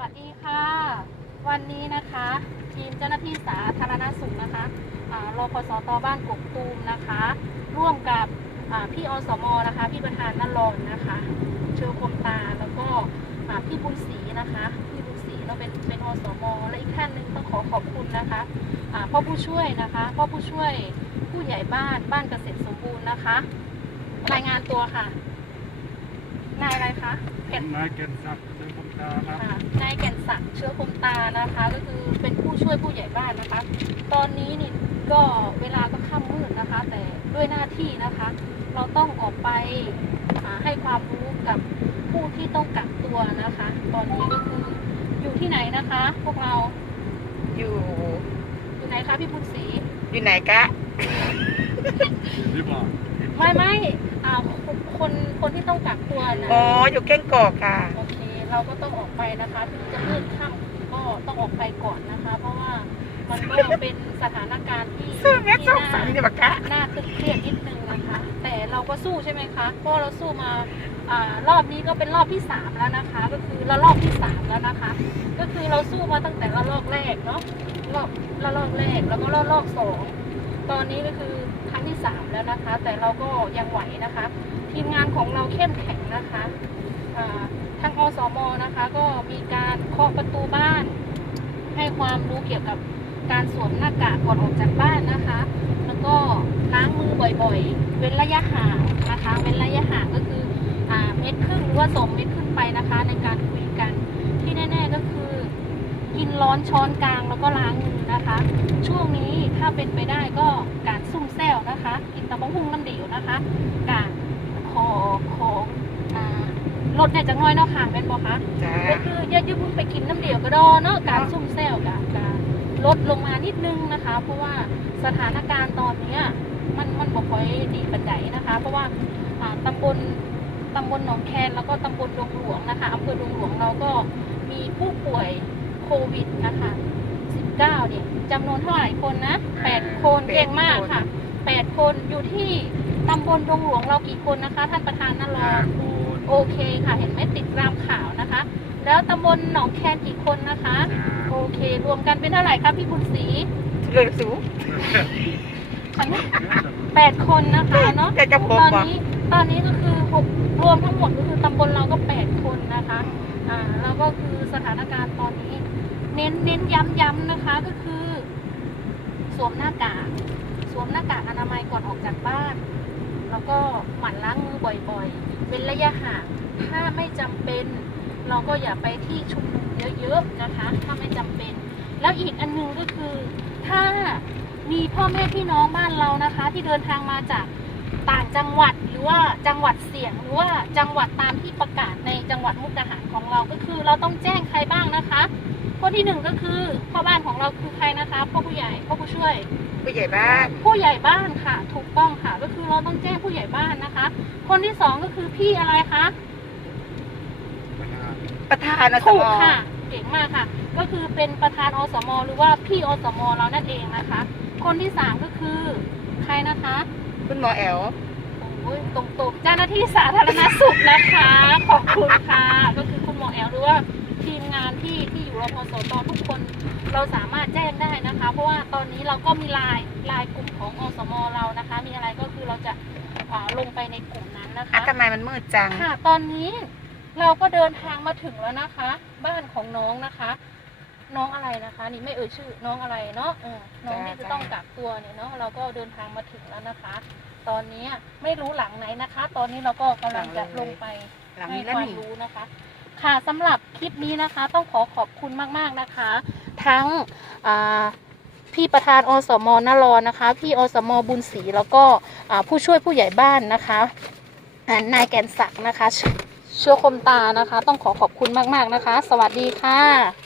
วัสดีค่ะ วันนี้นะคะ ทีมเจ้าหน้าที่สาธารณสุขนะคะอ่ารพสตบ้านกกตูมนะคะ ร่วมกับพี่อสมนะคะ พี่ประธานนรนนะคะ เชิญคมตาแล้วก็พี่บุญศรีนะคะพี่บุญศรีเราเป็นเป็นอสมและอีกท่านหนึ่งต้องขอขอบคุณนะคะพ่อผู้ช่วยนะคะพ่อผู้ช่วยผู้ใหญ่บ้านบ้านเกษตรสมบูรณ์นะคะ รายงานตัวค่ะ นายอะไรคะ เพชรนายเกณฑ์ศักดิ์เชิญคมตาครับค่ะนายแก่นศักดิ์เชื้อคมตานะคะ ก็คือเป็นผู้ช่วยผู้ใหญ่บ้านนะคะ ตอนนี้นี่ก็เวลาก็ค่ำมืดนะคะ แต่ด้วยหน้าที่นะคะ เราต้องออกไปอ่าให้ความรู้กับผู้ที่ต้องกักตัวนะคะ ตอนนี้ก็คืออยู่ที่ไหนนะคะ พวกเราอยู่อยู่ไหนคะพี่บุญศรีอยู่ไหนกะ ที่บอก ไม่ไม่อ่าคนคนคนที่ต้องกักตัวนะอ๋ออยู่แก้งกอกค่ะ โอเค เราก็ต้องออกไปนะคะถึงจะมืดค่ำก็ต้องออกไปก่อนนะคะ เพราะว่ามันก็เป็นสถานการณ์ที่สู้แม่ที่สู้น่าฝันเนี่ยบักกะน่าตึงเครียดนิดนึงนะคะ แต่เราก็สู้ใช่ไหมคะเพราะเราสู้มาอารอบนี้ก็เป็นรอบที่สามแล้วนะคะ ก็คือระลอกที่สามแล้วนะคะ ก็คือเราสู้มาตั้งแต่ระลอกแรกเนาะรอบระลอกแรกแล้วก็ระลอกสองตอนนี้ก็คือครั้ง ที่สามแล้วนะคะ แต่เราก็ยังไหวนะคะ ทีมงานของเราเข้มแข็งนะคะทางอสมนะคะ ก็มีการเคาะประตูบ้าน ให้ความรู้เกี่ยวกับการสวมหน้ากากก่อนออกจากบ้านนะคะ แล้วก็ล้างมือบ่อยๆ เว้นระยะห่างนะคะ เว้นระยะห่างก็คือเมตรครึ่งหรือว่าสองเมตรขึ้นไปนะคะ ในการคุยกันที่แน่ ๆก็คือ กินร้อนช้อนกลางแล้วก็ล้างมือนะคะ ช่วงนี้ถ้าเป็นไปได้ก็การ วนะคะ กินตะบงหุ่งน้ำเดียวนะคะการขอของอ่าลดเนี่ยจะน้อยเนาะค่ะเป็นบอกคะจ้าก็คืออย่าอย่าเพิ่งไปกินน้ำเดียวก็ดอเนาะการซุ่มแซวกับการลดลงมานิดนึงนะคะ เพราะว่าสถานการณ์ตอนเนี้ยมันมันบอกค่อยดีปัจจัยนะคะ เพราะว่าอ่าตำบลตำบลหนองแคนแล้วก็ตำบลดงหลวงนะคะอำเภอดงหลวงเราก็มีผู้ป่วยโควิดนะคะ 19เนี่ยจำนวนเท่าไหร่คนนะ 8 คนเก่งมากค่ะ 8 คนอยู่ที่ตำบลดงหลวงเรากี่คนนะคะ ท่านประธานนั่นรอห้าคนโอเคค่ะ เห็นไหมติดตามข่าวนะคะ แล้วตำบลหนองแคนกี่คนนะคะ โอเค รวมกันเป็นเท่าไหร่คะพี่บุญศรีเลยสูแปดคนนะคะเนาะแต่จะพบตอนบ่นี้ตอนนี้ก็คือหกรวมทั้งหมดก็คือตำบลเราก็แปดคนนะคะอ่าแล้วก็คือสถานการณ์ตอนนี้ เน้นเน้นย้ำย้ำนะคะก็คือ สวมหน้ากากส วมหน้ากากอนามัยก่อนออกจากบ้าน แล้วก็หมั่นล้างมือบ่อยๆ เป็นระยะห่าง ถ้าไม่จำเป็น เราก็อย่าไปที่ชุมนุมเยอะๆนะคะ ถ้าไม่จำเป็น แล้วอีกอันหนึงก็คือ ถ้ามีพ่อแม่พี่น้องบ้านเรานะคะ ที่เดินทางมาจากต่างจังหวัดหรือว่าจังหวัดเสี่ยงหรือว่าจังหวัดตามที่ประกาศในจังหวัดมุกดาหารของเราก็คือ เราต้องแจ้งใครบ้างนะคะ คนที่หนึ่งก็คือพ่อบ้านของเราคือใครนะคะพ่อผู้ใหญ่พ่อผู้ช่วย ผู้ใหญ่บ้าน ผู้ใหญ่บ้านค่ะ ถูกต้องค่ะ ก็คือเราต้องแจ้งผู้ใหญ่บ้านนะคะ คนที่สองก็คือพี่อะไรคะประธานอสถูมกค่ะเก่งมากค่ะ ก็คือเป็นประธานอสม หรือว่าพี่อสม เรานั่นเองนะคะ คนที่สามก็คือใครนะคะ คุณหมอแอลโอ้ยตรงตกเจ้าหน้าที่สาธารณสุขนะคะ ที่ที่อยู่รพสตทุกคนเราสามารถแจ้งได้นะคะ เพราะว่าตอนนี้เราก็มีไลน์ไลน์กลุ่มของอสมเรานะคะ มีอะไรก็คือเราจะอ่าลงไปในกลุ่มนั้นนะคะอะทำไมมันมืดจังค่ะ ตอนนี้เราก็เดินทางมาถึงแล้วนะคะ บ้านของน้องนะคะ น้องอะไรนะคะ นี่ไม่เอ่ยชื่อน้องอะไรเนาะเออน้องที่จะต้องกักตัวเนี่ยเนาะเราก็เดินทางมาถึงแล้วนะคะ ตอนนี้ไม่รู้หลังไหนนะคะ ตอนนี้เราก็กำลังจะลงไปหลังให้นี้แล้วความนี่รู้นะคะ ค่ะสำหรับคลิปนี้นะคะ ต้องขอขอบคุณมากๆนะคะ ทั้งพี่ประธานอสมนรอนะคะ พี่อสมบุญศรีแล้วก็ผู้ช่วยผู้ใหญ่บ้านนะคะนายแกนศักดิ์นะคะเชเชื้อคมตานะคะ ต้องขอขอบคุณมากๆนะคะ สวัสดีค่ะ